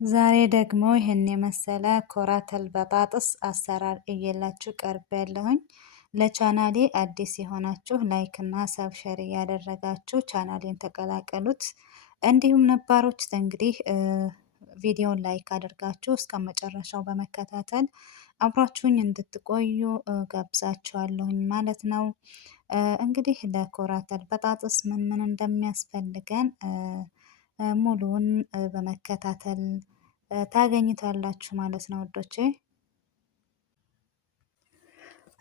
ዛሬ ደግሞ ይህን የመሰለ ኮራተል በጣጥስ አሰራር እየላችሁ ቀርብ ያለሁኝ። ለቻናሌ አዲስ የሆናችሁ ላይክ እና ሰብሸር እያደረጋችሁ ቻናሌን ተቀላቀሉት። እንዲሁም ነባሮች እንግዲህ ቪዲዮን ላይክ አድርጋችሁ እስከ መጨረሻው በመከታተል አብራችሁኝ እንድትቆዩ ጋብዛችኋለሁኝ ማለት ነው። እንግዲህ ለኮራተል በጣጥስ ምን ምን እንደሚያስፈልገን ሙሉውን በመከታተል ታገኝታላችሁ ማለት ነው ውዶቼ።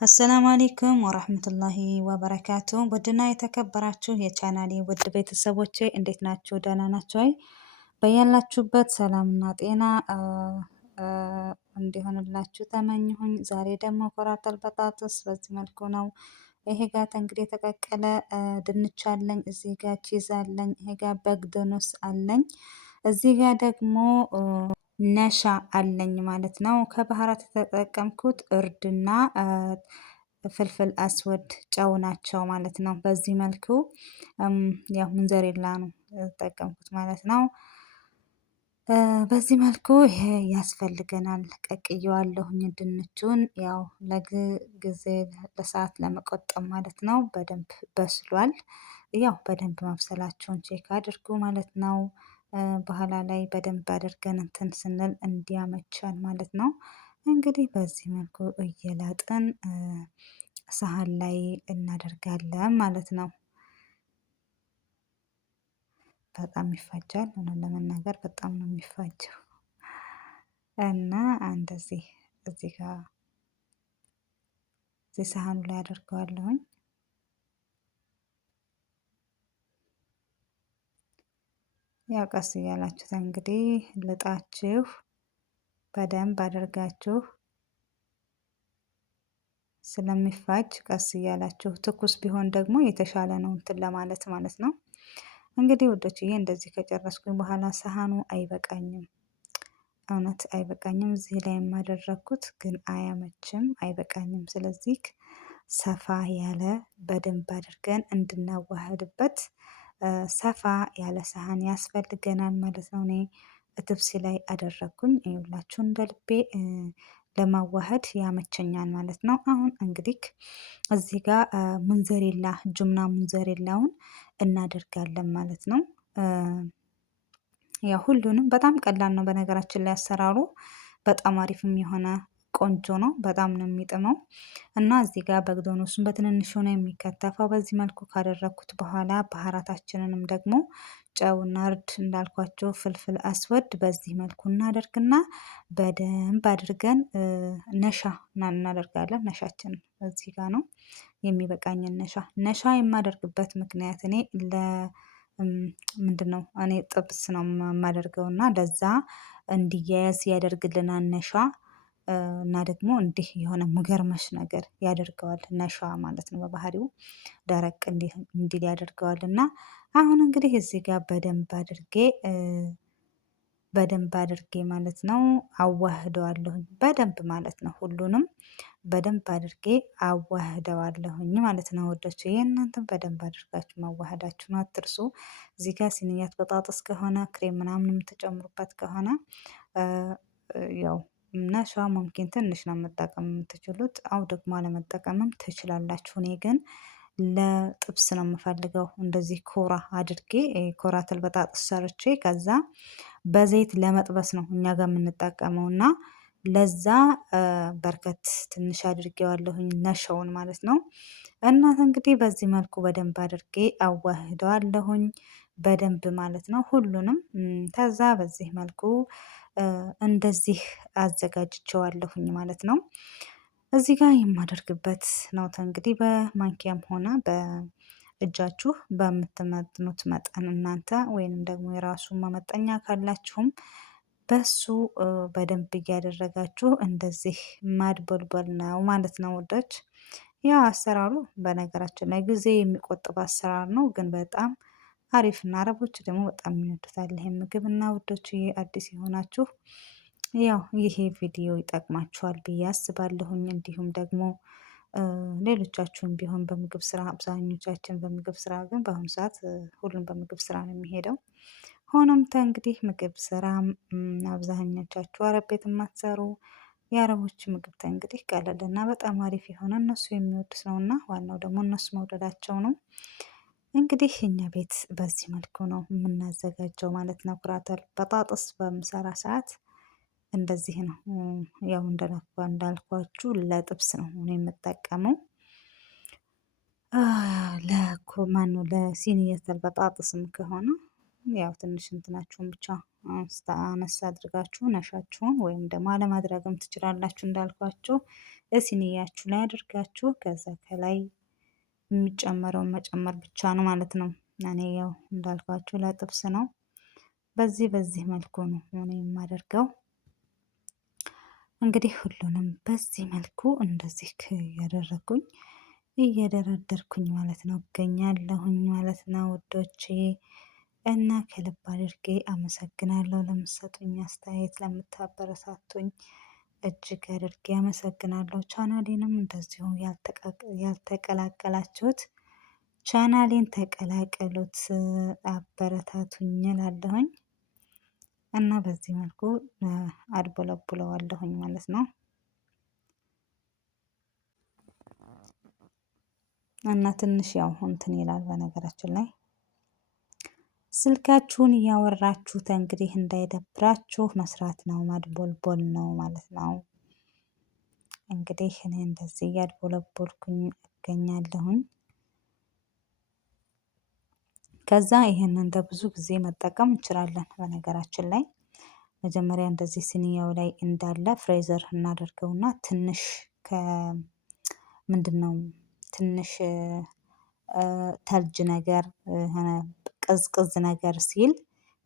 አሰላሙ አለይኩም ወራህመቱላሂ ወበረካቱ። ውድና የተከበራችሁ የቻናሌ ውድ ቤተሰቦቼ እንዴት ናችሁ? ደህና ናችሁ ወይ? በያላችሁበት ሰላምና ጤና እንዲሆንላችሁ ተመኘሁኝ። ዛሬ ደግሞ ኮራተል በጣጥስ በዚህ መልኩ ነው። ይሄ ጋር እንግዲህ የተቀቀለ ድንች አለኝ፣ እዚህ ጋር ቺዝ አለኝ፣ ይሄ ጋር በግዶኖስ አለኝ፣ እዚህ ጋር ደግሞ ነሻ አለኝ ማለት ነው። ከባህራት የተጠቀምኩት እርድና ፍልፍል አስወድ ጨው ናቸው ማለት ነው። በዚህ መልኩ ያው ምንዘሬላ ነው የተጠቀምኩት ማለት ነው። በዚህ መልኩ ይሄ ያስፈልገናል። ቀቅየዋለሁኝ ድንቹን ያው ለጊዜ ለሰዓት ለመቆጠብ ማለት ነው። በደንብ በስሏል። ያው በደንብ ማብሰላቸውን ቼክ አድርጉ ማለት ነው። በኋላ ላይ በደንብ አድርገን እንትን ስንል እንዲያመቸን ማለት ነው። እንግዲህ በዚህ መልኩ እየላጥን ሳህን ላይ እናደርጋለን ማለት ነው። በጣም ይፋጃል፣ ሆኖን ለመናገር በጣም ነው የሚፋጀው እና እንደዚህ እዚህ ጋር እዚህ ሳህኑ ላይ አድርገዋለሁኝ። ያው ቀስ እያላችሁ እንግዲህ ልጣችሁ በደንብ አድርጋችሁ ስለሚፋጅ ቀስ እያላችሁ፣ ትኩስ ቢሆን ደግሞ የተሻለ ነው እንትን ለማለት ማለት ነው። እንግዲህ ውዶችዬ እንደዚህ ከጨረስኩኝ በኋላ ሳህኑ አይበቃኝም፣ እውነት አይበቃኝም። እዚህ ላይ የማደረግኩት ግን አያመችም፣ አይበቃኝም። ስለዚህ ሰፋ ያለ በደንብ አድርገን እንድናዋህድበት ሰፋ ያለ ሳህን ያስፈልገናል ማለት ነው። እኔ እትብሲ ላይ አደረግኩኝ። ይኸውላችሁ እንደ ልቤ ለማዋሃድ ያመቸኛል ማለት ነው። አሁን እንግዲህ እዚህ ጋር ሙንዘሬላ ጁምና ሙንዘሬላውን እናደርጋለን ማለት ነው። ያው ሁሉንም በጣም ቀላል ነው በነገራችን ላይ አሰራሩ በጣም አሪፍም የሆነ ቆንጆ ነው። በጣም ነው የሚጥመው እና እዚህ ጋር በግዶኖሱን በትንንሹ ነው የሚከተፈው። በዚህ መልኩ ካደረግኩት በኋላ ባህራታችንንም ደግሞ ጨውና እርድ እንዳልኳቸው ፍልፍል አስወድ በዚህ መልኩ እናደርግና በደንብ አድርገን ነሻ እናደርጋለን። ነሻችን እዚህ ጋር ነው የሚበቃኝን ነሻ የማደርግበት ምክንያት እኔ ምንድነው እኔ ጥብስ ነው የማደርገው እና ለዛ እንዲያያዝ ያደርግልናል ነሻ እና ደግሞ እንዲህ የሆነ ሙገርመሽ ነገር ያደርገዋል ነሻ ማለት ነው። በባህሪው ደረቅ እንዲል ያደርገዋል እና አሁን እንግዲህ እዚህ ጋር በደንብ አድርጌ ማለት ነው አዋህደዋለሁኝ። በደንብ ማለት ነው ሁሉንም በደንብ አድርጌ አዋህደዋለሁኝ ማለት ነው ወዶች። የእናንተም በደንብ አድርጋችሁ ማዋሃዳችሁን አትርሱ። እዚህ ጋር ሲንያት በጣጥስ ከሆነ ክሬም ምናምን የምትጨምሩበት ከሆነ ያው ነሻ ሙምኪን ትንሽ ነው መጠቀም የምትችሉት፣ አው ደግሞ አለመጠቀምም ትችላላችሁ። እኔ ግን ለጥብስ ነው የምፈልገው እንደዚህ ኮራ አድርጌ ኮራተል በጣጥስ ሰርቼ ከዛ በዘይት ለመጥበስ ነው እኛ ጋር የምንጠቀመው እና ለዛ በርከት ትንሽ አድርጌዋለሁኝ ነሻውን ማለት ነው። እናት እንግዲህ በዚህ መልኩ በደንብ አድርጌ አዋህደዋለሁኝ በደንብ ማለት ነው ሁሉንም። ከዛ በዚህ መልኩ እንደዚህ አዘጋጅቼዋለሁኝ ማለት ነው። እዚህ ጋር የማደርግበት ነው እንግዲህ በማንኪያም ሆነ በእጃችሁ በምትመጥኑት መጠን እናንተ ወይንም ደግሞ የራሱን መመጠኛ ካላችሁም በሱ በደንብ እያደረጋችሁ እንደዚህ ማድበልበል ነው ማለት ነው ውዶች። ያው አሰራሩ በነገራችን ላይ ጊዜ የሚቆጥብ አሰራር ነው፣ ግን በጣም አሪፍ እና አረቦች ደግሞ በጣም ይወዱታል ይሄን ምግብ እና ውዶች አዲስ የሆናችሁ ያው ይሄ ቪዲዮ ይጠቅማችኋል ብዬ አስባለሁኝ። እንዲሁም ደግሞ ሌሎቻችሁም ቢሆን በምግብ ስራ አብዛኞቻችን በምግብ ስራ ግን በአሁኑ ሰዓት ሁሉም በምግብ ስራ ነው የሚሄደው። ሆኖም እንግዲህ ምግብ ስራ አብዛኞቻችሁ አረብ ቤት የማትሰሩ የአረቦች ምግብ እንግዲህ ቀለልና በጣም አሪፍ የሆነ እነሱ የሚወዱት ነውና ዋናው ደግሞ እነሱ መውደዳቸው ነው። እንግዲህ እኛ ቤት በዚህ መልኩ ነው የምናዘጋጀው ማለት ነው። ኩራተር በጣጥስ በምሰራ ሰዓት እንደዚህ ነው። ያው እንዳልኳችሁ ለጥብስ ነው እኔ የምጠቀመው። ማነው ለሲኒየተል በጣጥስም ከሆነ ያው ትንሽ እንትናችሁን ብቻ አነሳ አድርጋችሁ ነሻችሁን ወይም ደግሞ አለማድረግም ትችላላችሁ። እንዳልኳችሁ ሲኒያችሁ ላይ አድርጋችሁ ከዛ ከላይ የሚጨመረውን መጨመር ብቻ ነው ማለት ነው። እኔ ያው እንዳልኳችሁ ለጥብስ ነው። በዚህ መልኩ ነው እኔ የማደርገው። እንግዲህ ሁሉንም በዚህ መልኩ እንደዚህ ያደረኩኝ እየደረደርኩኝ ማለት ነው እገኛለሁኝ ማለት ነው ውዶቼ። እና ከልብ አድርጌ አመሰግናለሁ ለምትሰጡኝ አስተያየት፣ ለምታበረታቱኝ እጅግ አድርጌ አመሰግናለሁ። ቻናሌንም እንደዚሁ ያልተቀላቀላችሁት ቻናሌን ተቀላቀሉት፣ አበረታቱኝ እላለሁኝ። እና በዚህ መልኩ አድቦለቡለዋለሁኝ ማለት ነው። እና ትንሽ ያው እንትን ይላል በነገራችን ላይ ስልካችሁን እያወራችሁት እንግዲህ እንዳይደብራችሁ መስራት ነው፣ ማድቦልቦል ነው ማለት ነው። እንግዲህ እኔ እንደዚህ እያድቦለቦልኩኝ እገኛለሁኝ። ከዛ ይሄንን እንደ ብዙ ጊዜ መጠቀም እንችላለን። በነገራችን ላይ መጀመሪያ እንደዚህ ሲኒያው ላይ እንዳለ ፍሬዘር እናደርገውና ትንሽ ምንድነው ትንሽ ተልጅ ነገር ሆነ ቅዝቅዝ ነገር ሲል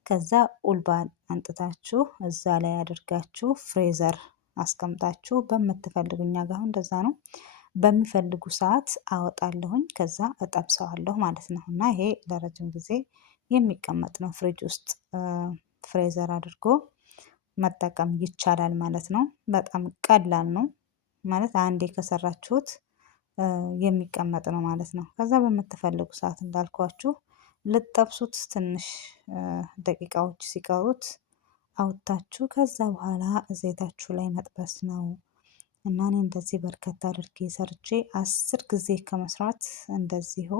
ከዛ ኡልባን አንጥታችሁ እዛ ላይ አድርጋችሁ ፍሬዘር አስቀምጣችሁ በምትፈልጉ እኛ ጋር እንደዛ ነው። በሚፈልጉ ሰዓት አወጣለሁኝ ከዛ እጠብሰዋለሁ ማለት ነው። እና ይሄ ለረጅም ጊዜ የሚቀመጥ ነው ፍሪጅ ውስጥ ፍሬዘር አድርጎ መጠቀም ይቻላል ማለት ነው። በጣም ቀላል ነው ማለት አንዴ ከሰራችሁት የሚቀመጥ ነው ማለት ነው። ከዛ በምትፈልጉ ሰዓት እንዳልኳችሁ ልትጠብሱት ትንሽ ደቂቃዎች ሲቀሩት አውጥታችሁ ከዛ በኋላ ዘይታችሁ ላይ መጥበስ ነው። እና እኔ እንደዚህ በርከት አድርጌ ሰርቼ 10 ጊዜ ከመስራት እንደዚሁ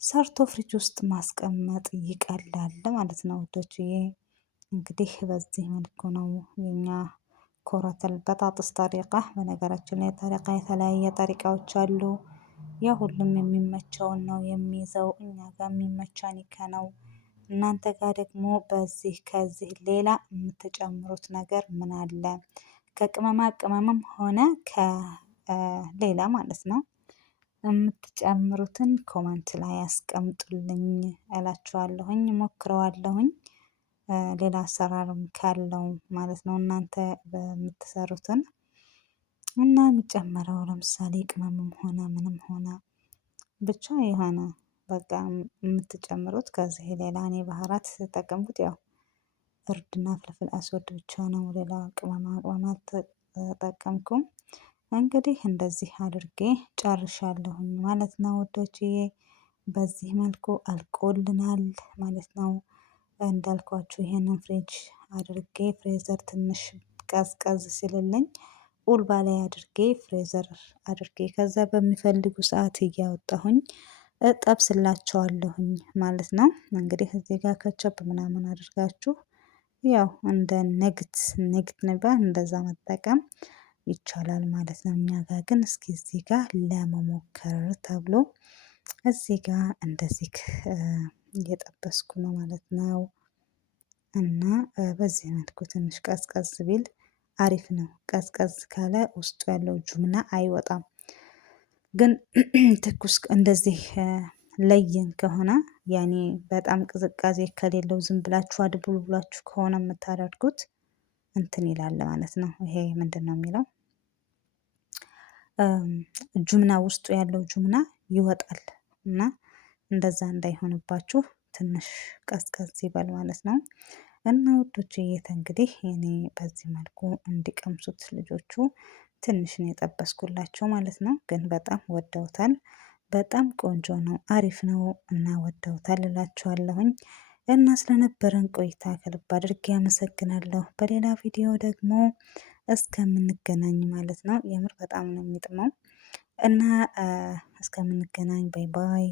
ሰርቶ ፍሪጅ ውስጥ ማስቀመጥ ይቀላል ማለት ነው ውዶችዬ። እንግዲህ በዚህ መልኩ ነው የኛ ኮረተል በጣጥስ ጠሪቃ። በነገራችን ላይ ጠሪቃ የተለያየ ጠሪቃዎች አሉ። ያ ሁሉም የሚመቸውን ነው የሚይዘው። እኛ ጋር የሚመቻን ነው። እናንተ ጋር ደግሞ ከዚህ ሌላ የምትጨምሩት ነገር ምን አለ? ከቅመማ ቅመምም ሆነ ከሌላ ማለት ነው የምትጨምሩትን ኮመንት ላይ አስቀምጡልኝ እላችኋለሁኝ። ሞክረዋለሁኝ ሌላ አሰራርም ካለው ማለት ነው እናንተ በምትሰሩትን እና የሚጨመረው ለምሳሌ ቅመምም ሆነ ምንም ሆነ ብቻ የሆነ በቃ የምትጨምሩት ከዚህ ሌላ እኔ ባህራት የተጠቀምኩት ያው እርድና ፍልፍል አስወድ ብቻ ነው። ሌላ ቅመማ ቅመም አልተጠቀምኩም። እንግዲህ እንደዚህ አድርጌ ጨርሻለሁኝ ማለት ነው ውዶችዬ። በዚህ መልኩ አልቆልናል ማለት ነው። እንዳልኳችሁ ይሄንን ፍሪጅ አድርጌ ፍሬዘር ትንሽ ቀዝቀዝ ሲልልኝ ኡልባ ላይ አድርጌ ፍሬዘር አድርጌ ከዛ በሚፈልጉ ሰዓት እያወጣሁኝ እጠብስላቸዋለሁኝ ማለት ነው። እንግዲህ እዚህ ጋር ከቸፕ ምናምን አድርጋችሁ ያው እንደ ንግት ነበር እንደዛ መጠቀም ይቻላል ማለት ነው። እኛ ጋር ግን እስኪ እዚህ ጋር ለመሞከር ተብሎ እዚህ ጋር እንደዚህ እየጠበስኩ ነው ማለት ነው። እና በዚህ መልኩ ትንሽ ቀዝቀዝ ቢል አሪፍ ነው። ቀዝቀዝ ካለ ውስጡ ያለው ጁምና አይወጣም። ግን ትኩስ እንደዚህ ለየን ከሆነ ያኔ በጣም ቅዝቃዜ ከሌለው ዝም ብላችሁ አድብሉ ብላችሁ ከሆነ የምታደርጉት እንትን ይላል ማለት ነው። ይሄ ምንድነው የሚለው ጁምና ውስጡ ያለው ጁምና ይወጣል። እና እንደዛ እንዳይሆንባችሁ ትንሽ ቀዝቀዝ ይበል ማለት ነው። እና ውዶችዬ እንግዲህ እኔ በዚህ መልኩ እንዲቀምሱት ልጆቹ ትንሽ ነው የጠበስኩላቸው ማለት ነው። ግን በጣም ወደውታል። በጣም ቆንጆ ነው፣ አሪፍ ነው እና ወደውታል እላችኋለሁኝ። እና ስለነበረን ቆይታ ከልብ አድርጌ አመሰግናለሁ። በሌላ ቪዲዮ ደግሞ እስከምንገናኝ ማለት ነው። የምር በጣም ነው የሚጥመው እና እስከምንገናኝ ባይ ባይ።